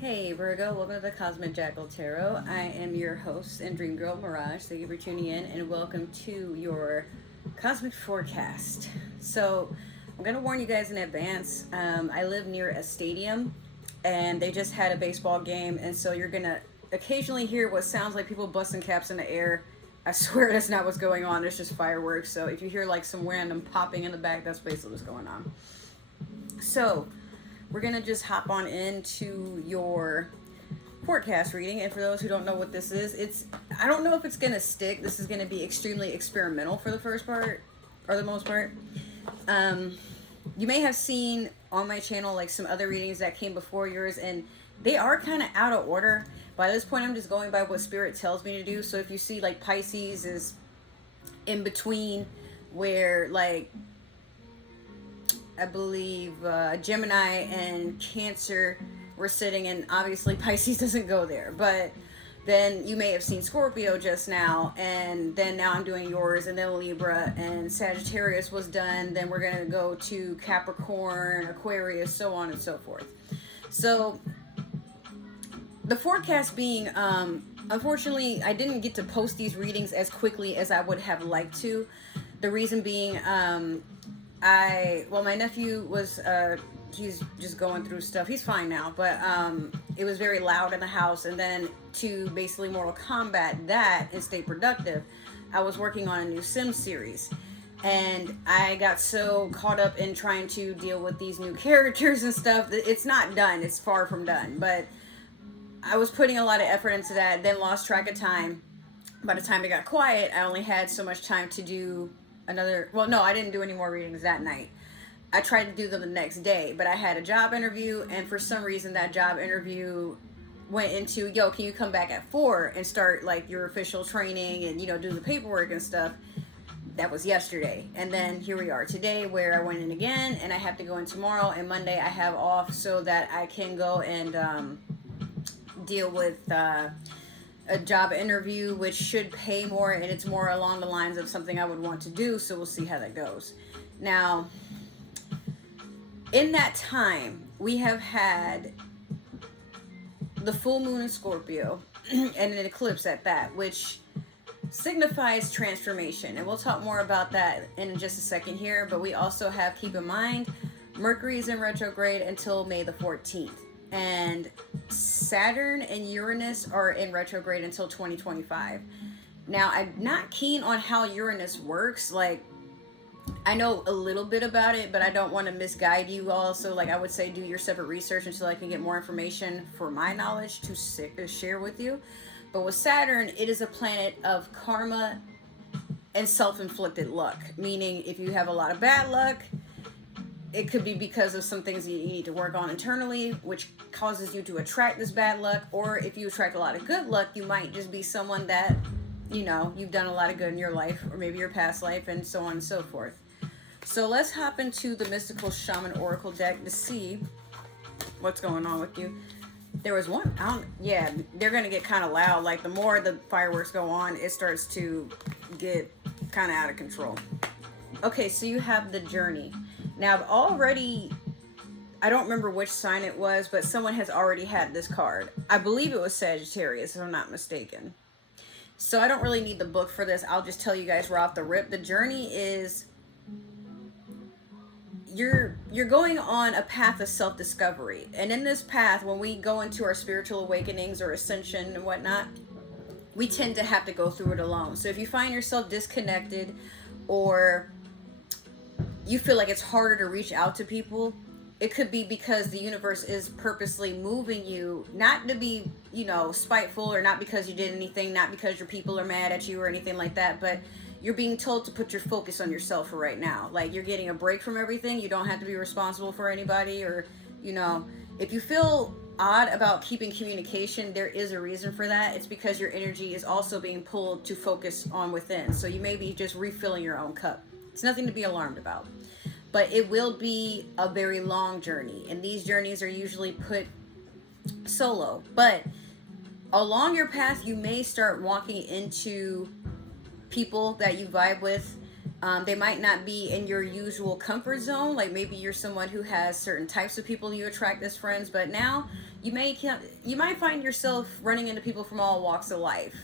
Hey Virgo, welcome to the Cosmic Jackal Tarot. I am your host and dream girl Mirage. Thank you for tuning in and welcome to your cosmic forecast. So, I'm going to warn you guys in advance. I live near a stadium and they just had a baseball game, and so you're going to occasionally hear what sounds like people busting caps in the air. I swear that's not what's going on. There's just fireworks. So, if you hear like some random popping in the back, that's basically what's going on. So, we're going to just hop on into your forecast reading. And for those who don't know what this is, I don't know if it's going to stick. This is going to be extremely experimental for the first part, or the most part. You may have seen on my channel like some other readings that came before yours, and they are kind of out of order. By this point, I'm just going by what Spirit tells me to do. So if you see like Pisces is in between, where like I believe Gemini and Cancer were sitting, and obviously Pisces doesn't go there. But then you may have seen Scorpio just now, and then now I'm doing yours, and then Libra, and Sagittarius was done. Then we're going to go to Capricorn, Aquarius, so on and so forth. So the forecast being, unfortunately, I didn't get to post these readings as quickly as I would have liked to. The reason being, my nephew was, he's just going through stuff. He's fine now, but it was very loud in the house. And then to basically Mortal Kombat that and stay productive, I was working on a new Sim series. And I got so caught up in trying to deal with these new characters and stuff that it's not done. It's far from done. But I was putting a lot of effort into that, then lost track of time. By the time it got quiet, I only had so much time to do I didn't do any more readings that night. I tried to do them the next day, but I had a job interview, and for some reason that job interview went into, can you come back at 4 and start like your official training and, do the paperwork and stuff. That was yesterday. And then here we are today, where I went in again, and I have to go in tomorrow, and Monday I have off so that I can go and deal with a job interview, which should pay more, and it's more along the lines of something I would want to do, so we'll see how that goes. Now, in that time, we have had the full moon in Scorpio and an eclipse at that, which signifies transformation, and we'll talk more about that in just a second here. But we also have, keep in mind, Mercury is in retrograde until May the 14th. And Saturn and Uranus are in retrograde until 2025. Now, I'm not keen on how Uranus works. Like, I know a little bit about it, but I don't want to misguide you all. So, like, I would say do your separate research until I can get more information for my knowledge to share with you. But with Saturn, it is a planet of karma and self-inflicted luck. Meaning, if you have a lot of bad luck, it could be because of some things you need to work on internally, which causes you to attract this bad luck. Or if you attract a lot of good luck, you might just be someone that, you've done a lot of good in your life, or maybe your past life, and so on and so forth. So let's hop into the Mystical Shaman Oracle deck to see what's going on with you. There was one, they're going to get kind of loud. Like, the more the fireworks go on, it starts to get kind of out of control. Okay, so you have the Journey. Now, I don't remember which sign it was, but someone has already had this card. I believe it was Sagittarius, if I'm not mistaken. So I don't really need the book for this. I'll just tell you guys right off the rip. The Journey is, you're going on a path of self-discovery. And in this path, when we go into our spiritual awakenings or ascension and whatnot, we tend to have to go through it alone. So if you find yourself disconnected, or you feel like it's harder to reach out to people, it could be because the universe is purposely moving you, not to be, spiteful, or not because you did anything, not because your people are mad at you or anything like that, but you're being told to put your focus on yourself for right now. Like, you're getting a break from everything. You don't have to be responsible for anybody, or, if you feel odd about keeping communication, there is a reason for that. It's because your energy is also being pulled to focus on within. So you may be just refilling your own cup. It's nothing to be alarmed about. But it will be a very long journey. And these journeys are usually put solo. But along your path, you may start walking into people that you vibe with. They might not be in your usual comfort zone. Like, maybe you're someone who has certain types of people you attract as friends. But now you might find yourself running into people from all walks of life.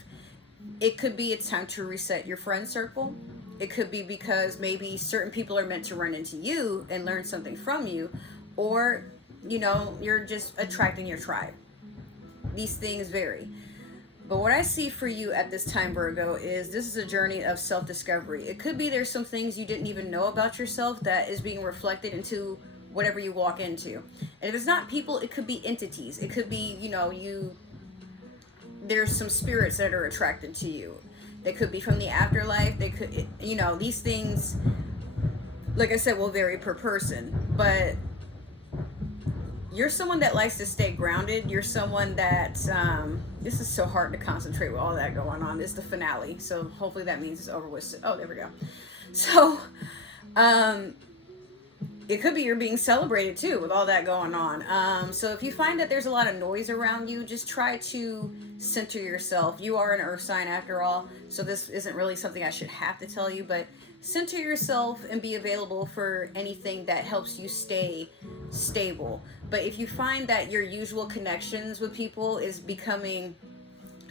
It could be it's time to reset your friend circle. It could be because maybe certain people are meant to run into you and learn something from you, or you're just attracting your tribe. These things vary. But what I see for you at this time, Virgo, is this is a journey of self-discovery. It could be there's some things you didn't even know about yourself that is being reflected into whatever you walk into. And if it's not people, it could be entities. It could be, there's some spirits that are attracted to you. They could be from the afterlife. They could, these things, like I said, will vary per person. But you're someone that likes to stay grounded. You're someone that, this is so hard to concentrate with all that going on. This is the finale. So hopefully that means it's over with. Oh, there we go. So, it could be you're being celebrated too with all that going on. So if you find that there's a lot of noise around you, just try to center yourself. You are an earth sign after all. So this isn't really something I should have to tell you, but center yourself and be available for anything that helps you stay stable. But if you find that your usual connections with people is becoming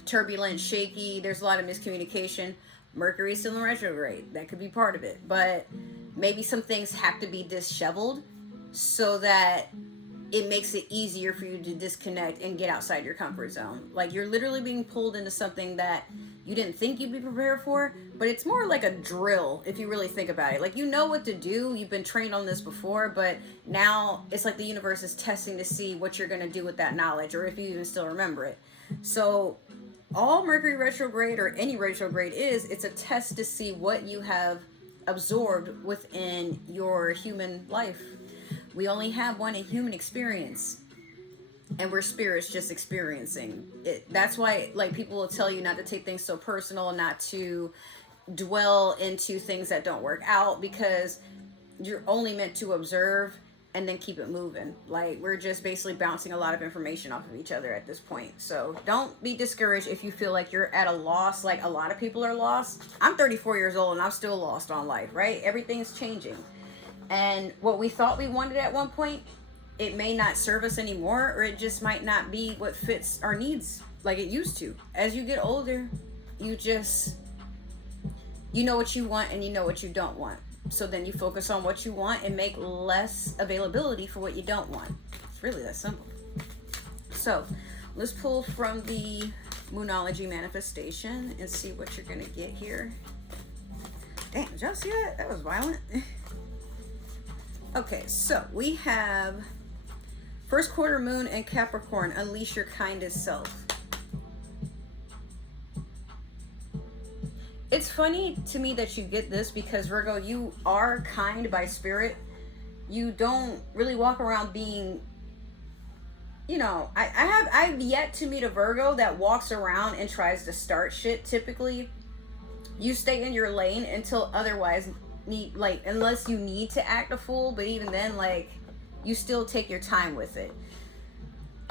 turbulent, shaky, there's a lot of miscommunication, Mercury's still in retrograde. That could be part of it. But maybe some things have to be disheveled so that it makes it easier for you to disconnect and get outside your comfort zone. Like you're literally being pulled into something that you didn't think you'd be prepared for, but it's more like a drill if you really think about it. Like you know what to do, you've been trained on this before, but now it's like the universe is testing to see what you're going to do with that knowledge, or if you even still remember it. So all Mercury retrograde or any retrograde it's a test to see what you have absorbed within your human life. We only have one human experience, and we're spirits just experiencing it. That's why like people will tell you not to take things so personal, not to dwell into things that don't work out, because you're only meant to observe and then keep it moving. Like we're just basically bouncing a lot of information off of each other at this point. So don't be discouraged if you feel like you're at a loss. Like a lot of people are lost. I'm 34 years old and I'm still lost on life, right? Everything's changing. And what we thought we wanted at one point, it may not serve us anymore, or it just might not be what fits our needs like it used to. As you get older, you know what you want and you know what you don't want. So then you focus on what you want and make less availability for what you don't want. It's really that simple. So let's pull from the Moonology manifestation and see what you're going to get here. Damn, did y'all see that? That was violent. Okay, so we have first quarter moon and Capricorn. Unleash your kindest self. It's funny to me that you get this because Virgo, you are kind by spirit. You don't really walk around being, I've yet to meet a Virgo that walks around and tries to start shit. Typically, you stay in your lane until otherwise unless you need to act a fool, but even then, you still take your time with it.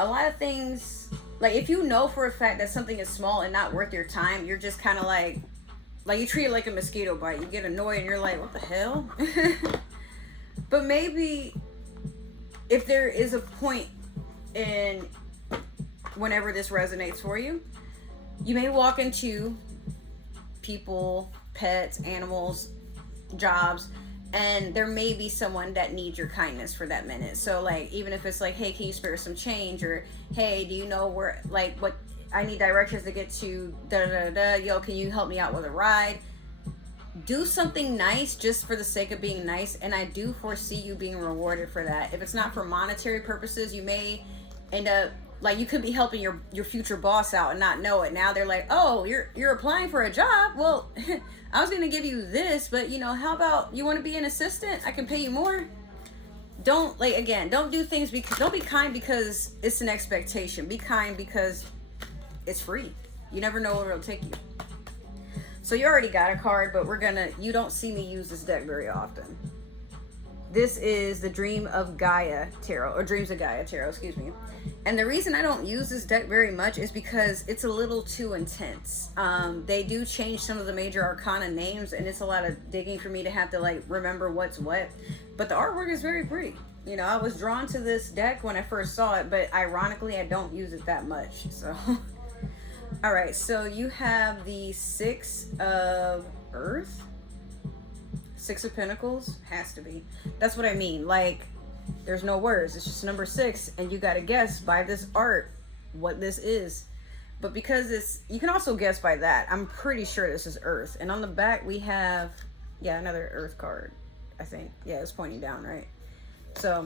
A lot of things, if you know for a fact that something is small and not worth your time, you're just kind of like you treat it like a mosquito bite. You get annoyed and you're like, what the hell? But maybe if there is a point in whenever this resonates for you, you may walk into people, pets, animals, jobs, and there may be someone that needs your kindness for that minute. So even if it's hey, can you spare some change, or hey, do you know where what I need directions to get to yo, can you help me out with a ride? Do something nice just for the sake of being nice, and I do foresee you being rewarded for that. If it's not for monetary purposes, you may end up you could be helping your future boss out and not know it. Now they're like, oh, you're applying for a job. Well, I was gonna give you this, but how about you want to be an assistant? I can pay you more. Don't don't do things because don't be kind because it's an expectation. Be kind because it's free. You never know where it'll take you. So you already got a card, but you don't see me use this deck very often. This is the Dream of Gaia Tarot, or Dreams of Gaia Tarot, excuse me. And the reason I don't use this deck very much is because it's a little too intense. They do change some of the major arcana names, and it's a lot of digging for me to have to remember what's what. But the artwork is very pretty. You know, I was drawn to this deck when I first saw it, but ironically, I don't use it that much. So, all right. So you have the Six of Earth, Six of Pentacles. Has to be. That's what I mean. Like, there's no words. It's just number 6, and you got to guess by this art what this is. But because it's, you can also guess by that. I'm pretty sure this is Earth. And on the back we have, yeah, another Earth card. I think. Yeah, it's pointing down, right? So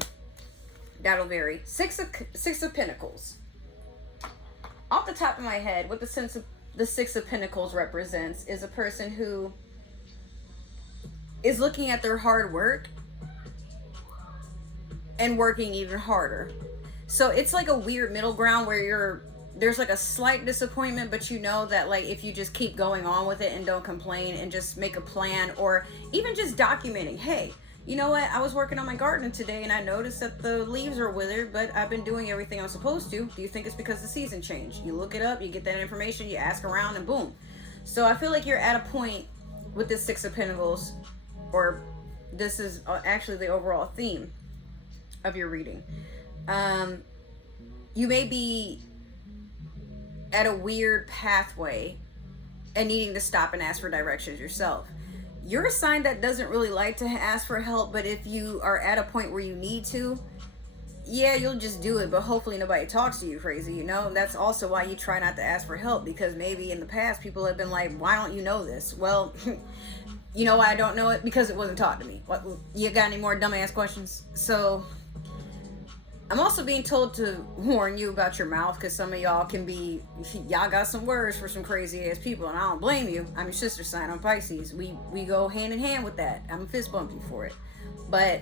that'll vary. Six of Pentacles. Off the top of my head, what the Six of Pentacles represents is a person who is looking at their hard work and working even harder. So it's like a weird middle ground where there's like a slight disappointment, but you know that like if you just keep going on with it and don't complain and just make a plan, or even just documenting, hey, you know what, I was working on my garden today and I noticed that the leaves are withered, but I've been doing everything I'm supposed to. Do you think it's because the season changed? You look it up, you get that information, you ask around, and boom. So I feel like you're at a point with this Six of Pentacles, or this is actually the overall theme of your reading. You may be at a weird pathway and needing to stop and ask for directions yourself. You're a sign that doesn't really like to ask for help, but if you are at a point where you need to, yeah, you'll just do it, but hopefully nobody talks to you crazy, you know? That's also why you try not to ask for help, because maybe in the past people have been like, why don't you know this? Well, you know why I don't know it? Because it wasn't taught to me. What, you got any more dumbass questions? So I'm also being told to warn you about your mouth, because some of y'all y'all got some words for some crazy ass people, and I don't blame you. I'm your sister sign, I'm Pisces. We go hand in hand with that. I'm fist bump you for it. But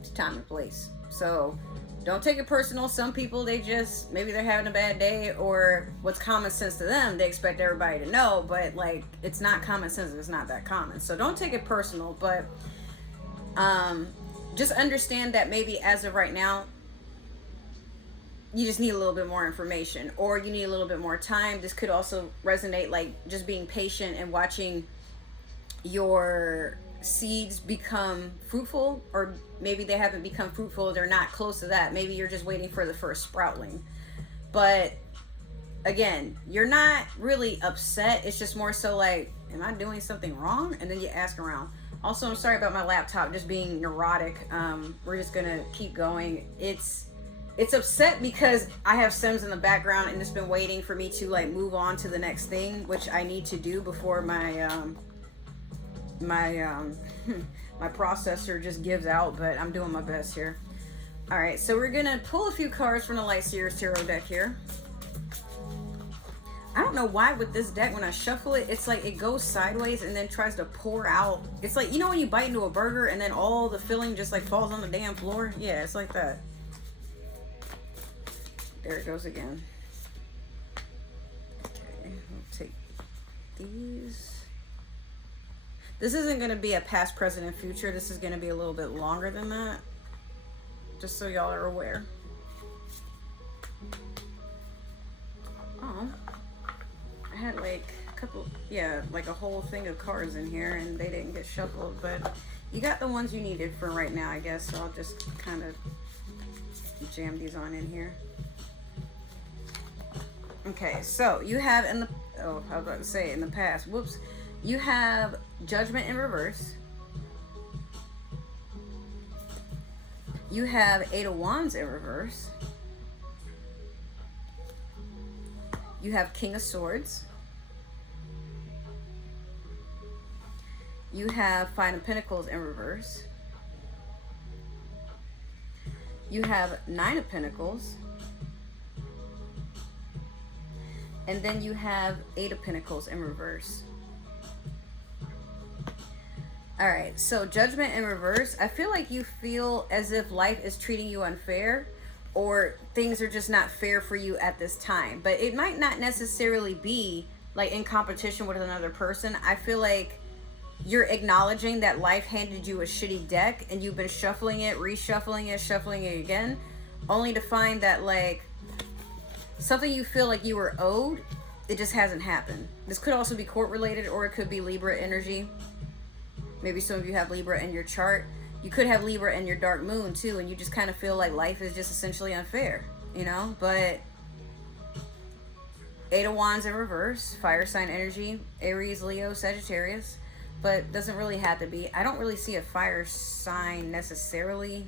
it's time and place. So don't take it personal. Some people, maybe they're having a bad day, or what's common sense to them, they expect everybody to know, but like, it's not common sense, it's not that common. So don't take it personal, but just understand that maybe as of right now, you just need a little bit more information, or you need a little bit more time. This could also resonate, like just being patient and watching your seeds become fruitful, or maybe they haven't become fruitful, they're not close to that. Maybe you're just waiting for the first sproutling. But again, you're not really upset. It's just more so like, am I doing something wrong? And then you ask around. Also, I'm sorry about my laptop just being neurotic. We're just gonna keep going. It's upset because I have Sims in the background and it's been waiting for me to like move on to the next thing, which I need to do before my my processor just gives out, but I'm doing my best here. All right, so we're gonna pull a few cards from the Light Seers Tarot deck here. I don't know why with this deck, when I shuffle it, it's like it goes sideways and then tries to pour out. It's like, you know when you bite into a burger and then all the filling just like falls on the damn floor? Yeah, it's like that. There it goes again. Okay, we'll take these. This isn't going to be a past, present, and future. This is going to be a little bit longer than that. Just so y'all are aware. Oh. I had like a couple, yeah, like a whole thing of cards in here and they didn't get shuffled. But you got the ones you needed for right now, I guess. So I'll just kind of jam these on in here. Okay, so you have in the, I was about to say in the past, whoops. You have Judgment in reverse. You have Eight of Wands in reverse. You have King of Swords. You have Five of Pentacles in reverse. You have Nine of Pentacles. And then you have Eight of Pentacles in reverse. All right, so Judgment in reverse. I feel like you feel as if life is treating you unfair, or things are just not fair for you at this time. But it might not necessarily be like in competition with another person. I feel like you're acknowledging that life handed you a shitty deck and you've been shuffling it, reshuffling it, shuffling it again, only to find that like something you feel like you were owed, it just hasn't happened. This could also be court related, or it could be Libra energy. Maybe some of you have Libra in your chart. You could have Libra in your dark moon too, and you just kind of feel like life is just essentially unfair, you know? But Eight of Wands in reverse, fire sign energy, Aries, Leo, Sagittarius, but doesn't really have to be. I don't really see a fire sign necessarily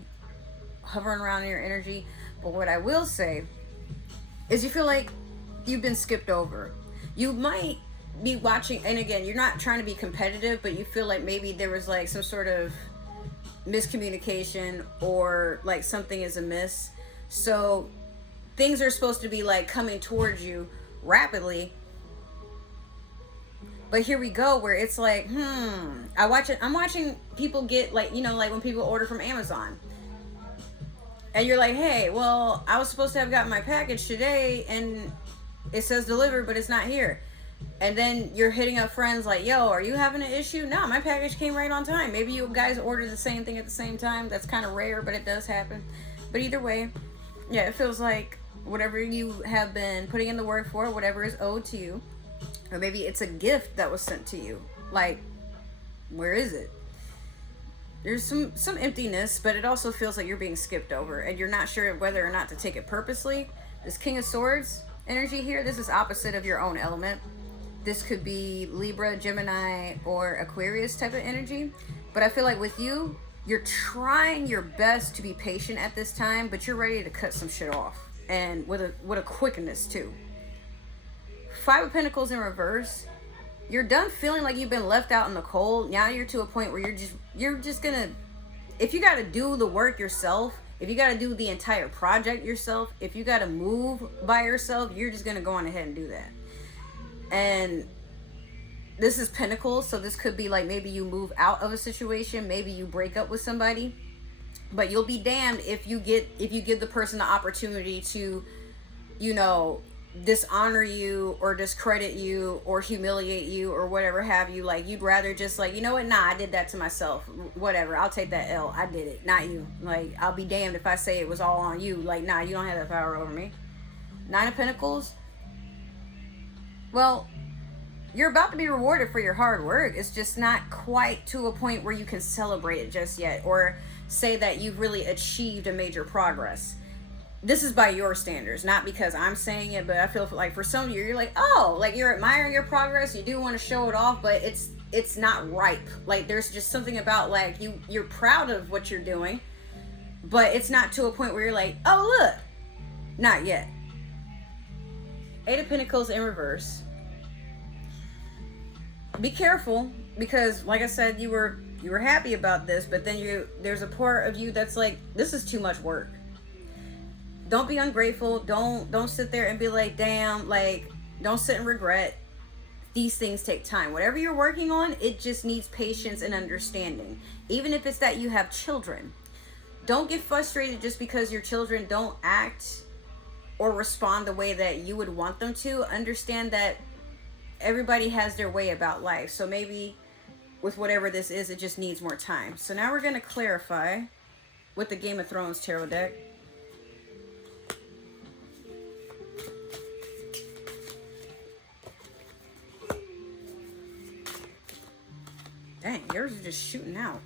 hovering around in your energy, but what I will say is you feel like you've been skipped over. You might be watching, and again, you're not trying to be competitive, but you feel like maybe there was like some sort of miscommunication or like something is amiss. So things are supposed to be like coming towards you rapidly, but here we go where it's like I'm watching people get like, you know, like when people order from Amazon and you're like, hey, well, I was supposed to have gotten my package today and it says delivered, but it's not here. And then you're hitting up friends like, yo, are you having an issue? No, my package came right on time. Maybe you guys ordered the same thing at the same time. That's kind of rare, but it does happen. But either way, yeah, it feels like whatever you have been putting in the work for, whatever is owed to you, or maybe it's a gift that was sent to you. Like, where is it? There's some emptiness, but it also feels like you're being skipped over and you're not sure whether or not to take it purposely. This King of Swords energy here, this is opposite of your own element. This could be Libra, Gemini, or Aquarius type of energy. But I feel like with you, you're trying your best to be patient at this time, but you're ready to cut some shit off. And with a quickness too. Five of Pentacles in reverse. You're done feeling like you've been left out in the cold. Now you're to a point where you're just gonna, if you gotta do the work yourself, if you gotta do the entire project yourself, if you gotta move by yourself, you're just gonna go on ahead and do that. And this is Pentacles, so this could be like maybe you move out of a situation, maybe you break up with somebody, but you'll be damned if you give the person the opportunity to, you know, dishonor you or discredit you or humiliate you or whatever have you. Like, you'd rather just like, you know what, nah, I did that to myself, whatever, I'll take that L, I did it, not you. Like, I'll be damned if I say it was all on you. Like, nah, you don't have that power over me. Nine of Pentacles. Well, you're about to be rewarded for your hard work. It's just not quite to a point where you can celebrate it just yet or say that you've really achieved a major progress. This is by your standards, not because I'm saying it, but I feel like for some of you, you're like, oh, like you're admiring your progress, you do want to show it off, but it's not ripe. Like, there's just something about like you're proud of what you're doing, but it's not to a point where you're like, oh, look, not yet. Eight of Pentacles in reverse. Be careful, because like I said, you were happy about this, but then there's a part of you that's like, this is too much work. Don't be ungrateful. Don't sit there and be like, damn, like, don't sit and regret. These things take time. Whatever you're working on, it just needs patience and understanding. Even if it's that you have children. Don't get frustrated just because your children don't act or respond the way that you would want them to. Understand that everybody has their way about life. So maybe with whatever this is, it just needs more time. So now we're going to clarify with the Game of Thrones tarot deck. Dang, yours are just shooting out.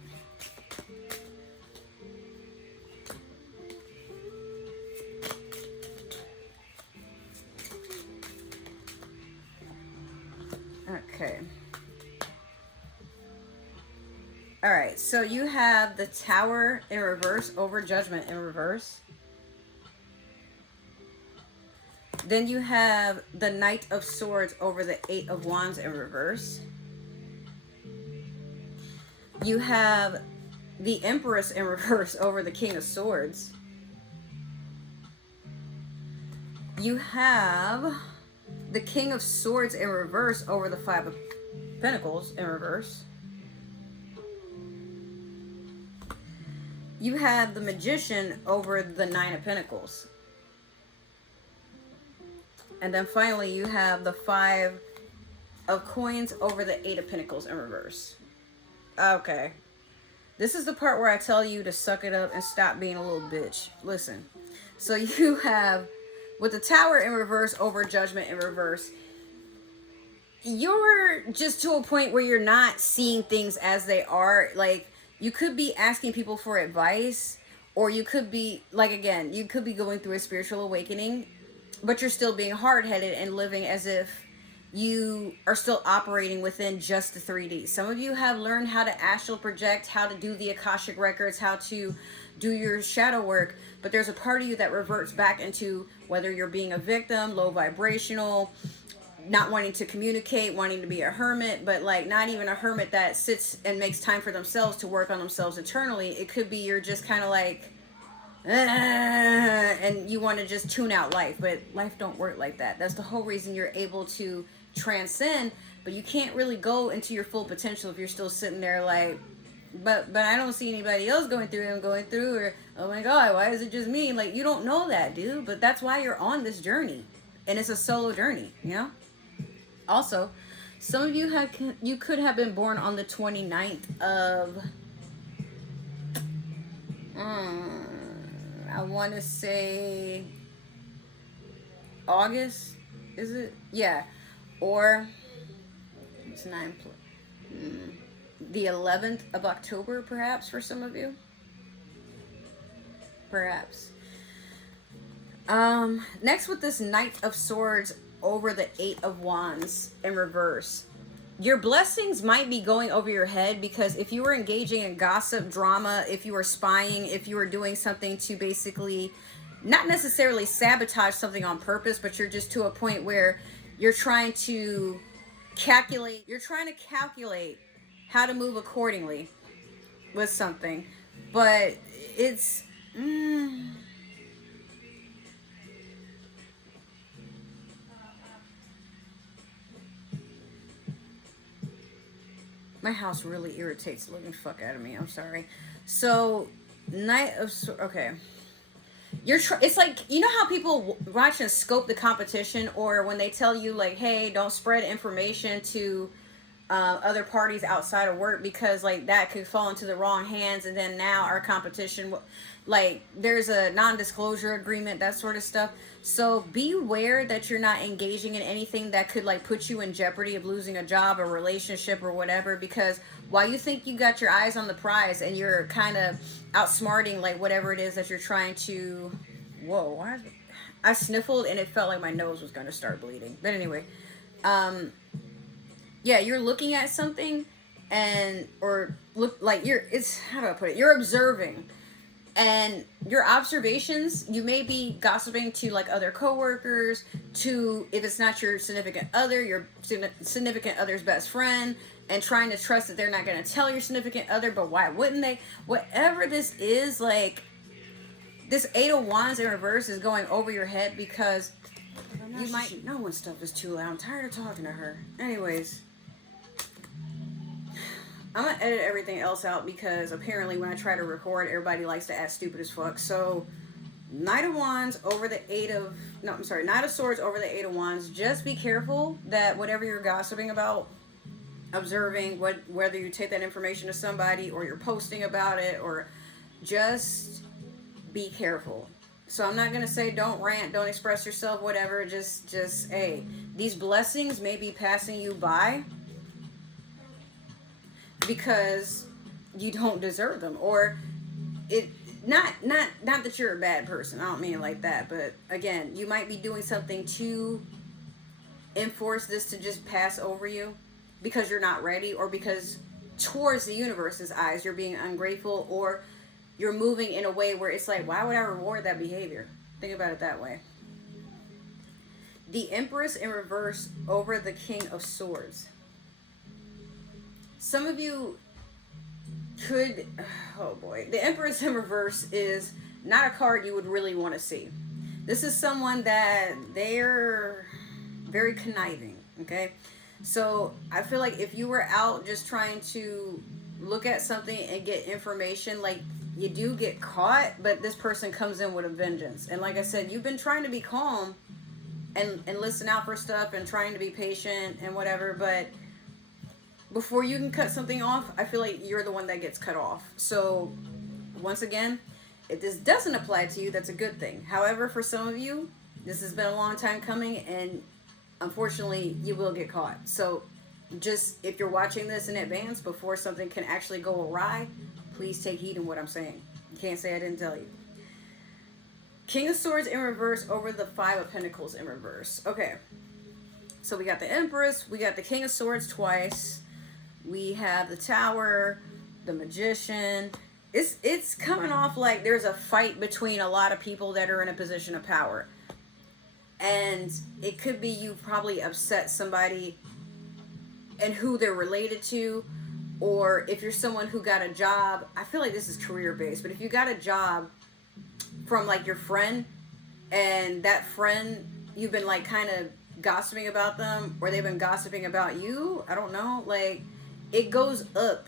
Okay. All right, so you have the Tower in reverse over Judgment in reverse. Then you have the Knight of Swords over the Eight of Wands in reverse. You have the Empress in reverse over the King of Swords. You have the King of Swords in reverse over the Five of Pentacles in reverse. You have the Magician over the Nine of Pentacles. And then finally you have the Five of Coins over the Eight of Pentacles in reverse. Okay. This is the part where I tell you to suck it up and stop being a little bitch. Listen. So you have, with the Tower in reverse over Judgment in reverse, you're just to a point where you're not seeing things as they are. Like, you could be asking people for advice, or you could be, like, again, you could be going through a spiritual awakening, but you're still being hard-headed and living as if you are still operating within just the 3D. Some of you have learned how to astral project, how to do the Akashic records, how to do your shadow work, but there's a part of you that reverts back into whether you're being a victim, low vibrational, not wanting to communicate, wanting to be a hermit, but like not even a hermit that sits and makes time for themselves to work on themselves eternally. It could be you're just kind of like, and you want to just tune out life, but life don't work like that. That's the whole reason you're able to transcend, but you can't really go into your full potential if you're still sitting there like, but I don't see anybody else going through what I'm going through, or oh my god, why is it just me? Like, you don't know that, dude, but that's why you're on this journey, and it's a solo journey, you know. Also, some of you could have been born on the 29th of I want to say August, is it? Yeah. Or it's the 11th of October, perhaps, for some of you. Perhaps. Next, with this Knight of Swords over the Eight of Wands in reverse, your blessings might be going over your head, because if you were engaging in gossip, drama, if you were spying, if you were doing something to basically not necessarily sabotage something on purpose, but you're just to a point where you're trying to calculate how to move accordingly with something, but it's my house really irritates the living fuck out of me. I'm sorry. So, Knight of Swords. Okay. It's like, you know how people watch and scope the competition, or when they tell you, like, hey, don't spread information to other parties outside of work, because, like, that could fall into the wrong hands, and then now our competition, like, there's a non-disclosure agreement, that sort of stuff. So beware that you're not engaging in anything that could, like, put you in jeopardy of losing a job, a relationship, or whatever, because while you think you got your eyes on the prize and you're kind of outsmarting, like, whatever it is that you're trying to, whoa, why is it? I sniffled and it felt like my nose was going to start bleeding. But anyway, yeah, you're looking at something, and or look like it's, how do I put it, you're observing, and your observations, you may be gossiping to, like, other coworkers, to, if it's not your significant other, your significant other's best friend, and trying to trust that they're not going to tell your significant other, but why wouldn't they? Whatever this is, like, this Eight of Wands in reverse is going over your head, because you might know when stuff is too loud. I'm tired of talking to her. Anyways, I'm going to edit everything else out, because apparently when I try to record, everybody likes to act stupid as fuck. So, Knight of Wands over the Knight of Swords over the Eight of Wands. Just be careful that whatever you're gossiping about, observing, whether you take that information to somebody or you're posting about it, or just be careful. So I'm not going to say don't rant, don't express yourself, whatever. Just, hey, these blessings may be passing you by because you don't deserve them, or it not that you're a bad person. I don't mean it like that, but again, you might be doing something to enforce this to just pass over you because you're not ready, or because towards the universe's eyes you're being ungrateful, or you're moving in a way where it's like, why would I reward that behavior? Think about it that way. The Empress in reverse over the King of Swords. Some of you could, oh boy, the Empress in reverse is not a card you would really want to see. This is someone that they're very conniving, okay? So I feel like if you were out just trying to look at something and get information, like, you do get caught, but this person comes in with a vengeance. And like I said, you've been trying to be calm and listen out for stuff and trying to be patient and whatever, but before you can cut something off, I feel like you're the one that gets cut off. So once again, if this doesn't apply to you, that's a good thing. However, for some of you, this has been a long time coming, and unfortunately, you will get caught. So just, if you're watching this in advance before something can actually go awry, please take heed in what I'm saying. You can't say I didn't tell you. King of Swords in reverse over the Five of Pentacles in reverse. Okay. So we got the Empress, we got the King of Swords twice, we have the Tower, the Magician. It's coming off like there's a fight between a lot of people that are in a position of power. And it could be you probably upset somebody and who they're related to, or if you're someone who got a job. I feel like this is career based, but if you got a job from like your friend, and that friend, you've been like kind of gossiping about them, or they've been gossiping about you, I don't know, like it goes up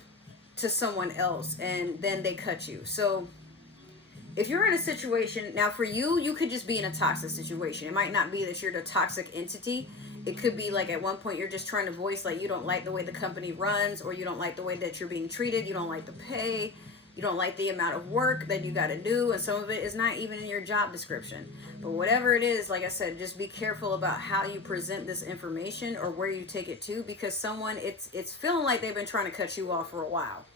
to someone else and then they cut you. So if you're in a situation, now for you, you could just be in a toxic situation. It might not be that you're the toxic entity. It could be like at one point you're just trying to voice like you don't like the way the company runs, or you don't like the way that you're being treated, you don't like the pay, you don't like the amount of work that you got to do, and some of it is not even in your job description. But whatever it is, like I said, just be careful about how you present this information or where you take it to, because someone, it's feeling like they've been trying to cut you off for a while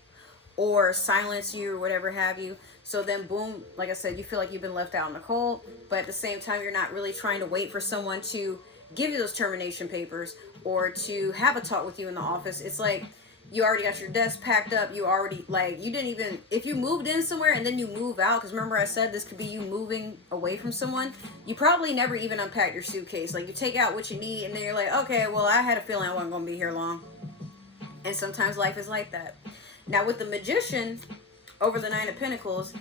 or silence you or whatever have you. So then boom, like I said, you feel like you've been left out in the cold, but at the same time, you're not really trying to wait for someone to give you those termination papers or to have a talk with you in the office. It's like you already got your desk packed up. You already, like, you didn't even, if you moved in somewhere and then you move out, because remember I said this could be you moving away from someone, you probably never even unpacked your suitcase. Like, you take out what you need and then you're like, okay, well, I had a feeling I wasn't going to be here long. And sometimes life is like that. Now with the Magician over the Nine of Pentacles,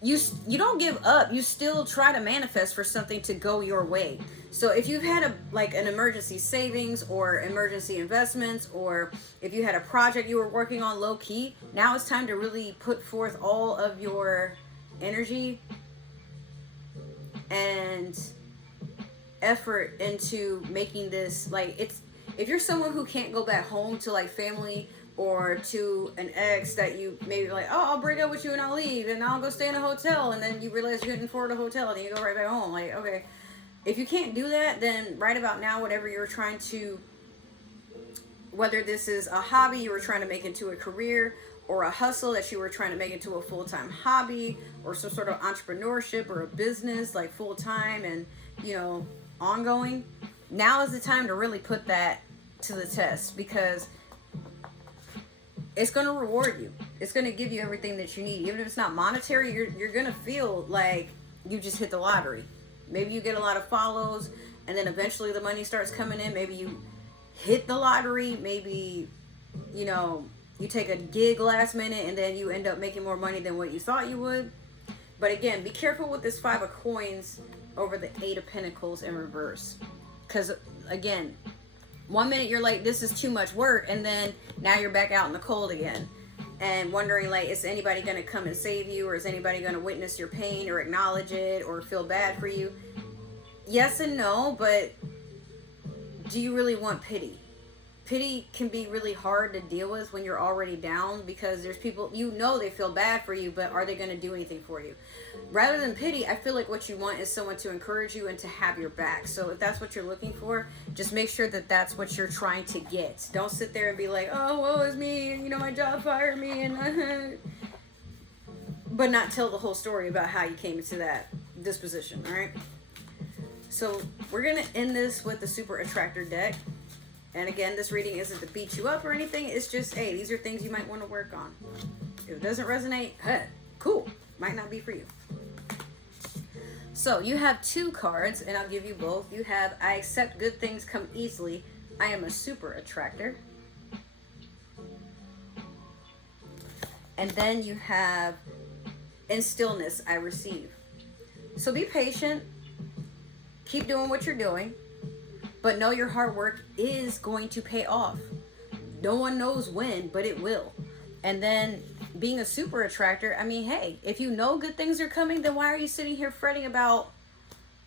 you don't give up. You still try to manifest for something to go your way. So if you've had an emergency savings or emergency investments, or if you had a project you were working on low key, now it's time to really put forth all of your energy and effort into making this, like, it's, if you're someone who can't go back home to like family or to an ex that you maybe like, oh, I'll break up with you and I'll leave and I'll go stay in a hotel, and then you realize you couldn't afford a hotel and you go right back home. Like, okay, if you can't do that, then right about now, whatever you're trying to, whether this is a hobby you were trying to make into a career, or a hustle that you were trying to make into a full-time hobby, or some sort of entrepreneurship or a business like full-time and, you know, ongoing, now is the time to really put that to the test, because it's going to reward you. It's going to give you everything that you need. Even if it's not monetary, you're going to feel like you just hit the lottery. Maybe you get a lot of follows and then eventually the money starts coming in. Maybe you hit the lottery. Maybe, you know, you take a gig last minute and then you end up making more money than what you thought you would. But again, be careful with this Five of Coins over the Eight of Pentacles in reverse. Because again, one minute you're like, this is too much work, and then now you're back out in the cold again and wondering, like, is anybody going to come and save you, or is anybody going to witness your pain or acknowledge it or feel bad for you? Yes and no, but do you really want pity? Pity can be really hard to deal with when you're already down, because there's people, you know, they feel bad for you, but are they going to do anything for you? Rather than pity, I feel like what you want is someone to encourage you and to have your back. So if that's what you're looking for, just make sure that that's what you're trying to get. Don't sit there and be like, oh, woe is me, and, you know, my job fired me, and but not tell the whole story about how you came into that disposition. All right. So we're going to end this with the Super Attractor deck. And again, this reading isn't to beat you up or anything. It's just, hey, these are things you might want to work on. If it doesn't resonate, hey, cool. Might not be for you. So you have two cards, and I'll give you both. You have, I accept good things come easily. I am a super attractor. And then you have, in stillness, I receive. So be patient. Keep doing what you're doing. But know your hard work is going to pay off. No one knows when, but it will. And then being a super attractor, I mean, hey, if you know good things are coming, then why are you sitting here fretting about,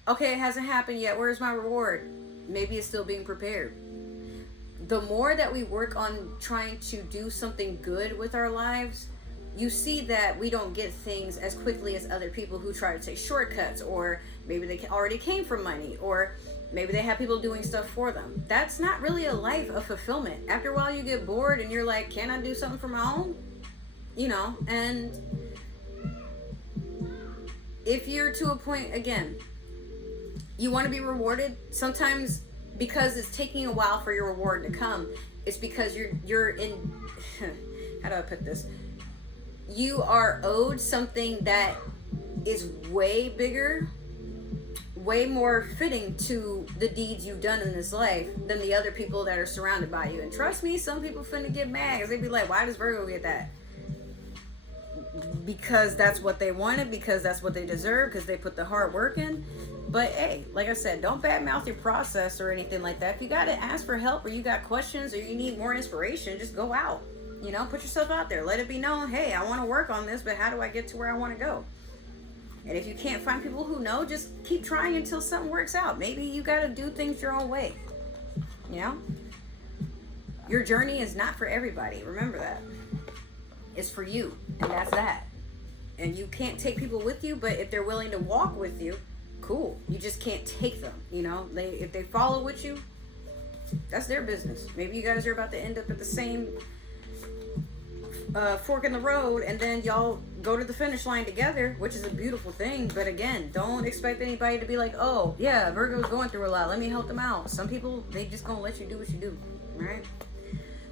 okay, it hasn't happened yet, where's my reward? Maybe it's still being prepared. The more that we work on trying to do something good with our lives, you see that we don't get things as quickly as other people who try to take shortcuts, or maybe they already came from money, or maybe they have people doing stuff for them. That's not really a life of fulfillment. After a while, you get bored and you're like, can I do something for my own? you know, and if you're to a point, again, you want to be rewarded, sometimes because it's taking a while for your reward to come, it's because you're in how do I put this? You are owed something that is way bigger, way more fitting to the deeds you've done in this life than the other people that are surrounded by you. And trust me, some people finna get mad because they be like, why does Virgo get that? Because that's what they wanted, because that's what they deserve, because they put the hard work in. But hey, like I said, don't badmouth your process or anything like that. If you gotta ask for help, or you got questions, or you need more inspiration, just go out. You know, put yourself out there. Let it be known, hey, I want to work on this, but how do I get to where I want to go? And if you can't find people who know, just keep trying until something works out. Maybe you got to do things your own way. You know? Your journey is not for everybody. Remember that. It's for you. And that's that. And you can't take people with you, but if they're willing to walk with you, cool. You just can't take them. You know? If they follow with you, that's their business. Maybe you guys are about to end up at the same fork in the road, and then y'all go to the finish line together, which is a beautiful thing. But again, don't expect anybody to be like, oh yeah, Virgo's going through a lot, let me help them out. Some people, they just gonna let you do what you do. All right,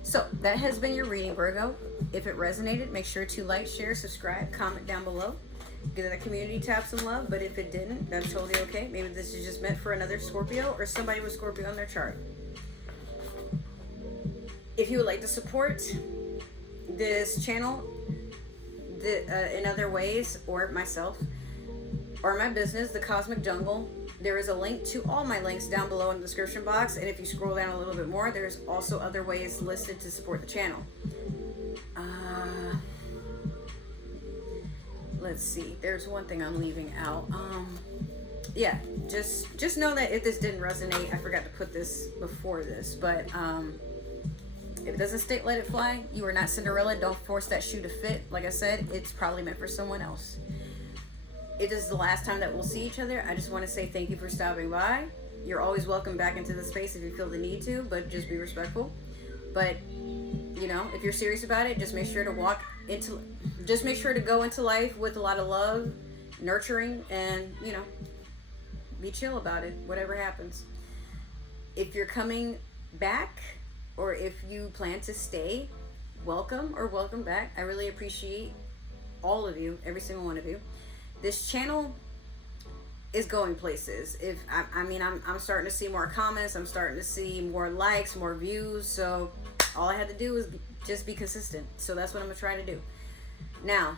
so that has been your reading, Virgo. If it resonated, make sure to like, share, subscribe, comment down below, give that community tab some love. But if it didn't, that's totally okay. Maybe this is just meant for another Scorpio or somebody with Scorpio on their chart. If you would like to support this channel in other ways, or myself, or my business, the Cosmic Jungle, there is a link to all my links down below in the description box. And if you scroll down a little bit more, there's also other ways listed to support the channel. Let's see, there's one thing I'm leaving out. Yeah, just know that if this didn't resonate, I forgot to put this before this, but if it doesn't stick, let it fly. You are not Cinderella. Don't force that shoe to fit. Like I said, it's probably meant for someone else. It is the last time that we'll see each other. I just want to say thank you for stopping by. You're always welcome back into the space if you feel the need to, but just be respectful. But, you know, if you're serious about it, just make sure to go into life with a lot of love, nurturing, and, you know, be chill about it, whatever happens. If you're coming back, or if you plan to stay, welcome or welcome back. I really appreciate all of you, every single one of you. This channel is going places. I'm starting to see more comments. I'm starting to see more likes, more views. So all I had to do was just be consistent. So that's what I'm gonna try to do. Now,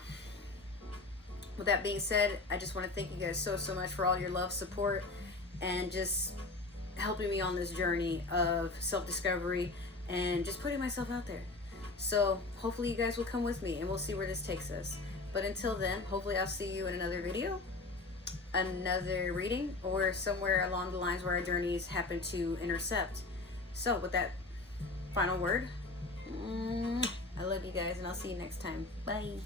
with that being said, I just want to thank you guys so much for all your love, support, and just helping me on this journey of self-discovery and just putting myself out there. So hopefully you guys will come with me and we'll see where this takes us. But until then, hopefully I'll see you in another video, another reading, or somewhere along the lines where our journeys happen to intercept. So with that final word, I love you guys, and I'll see you next time. Bye.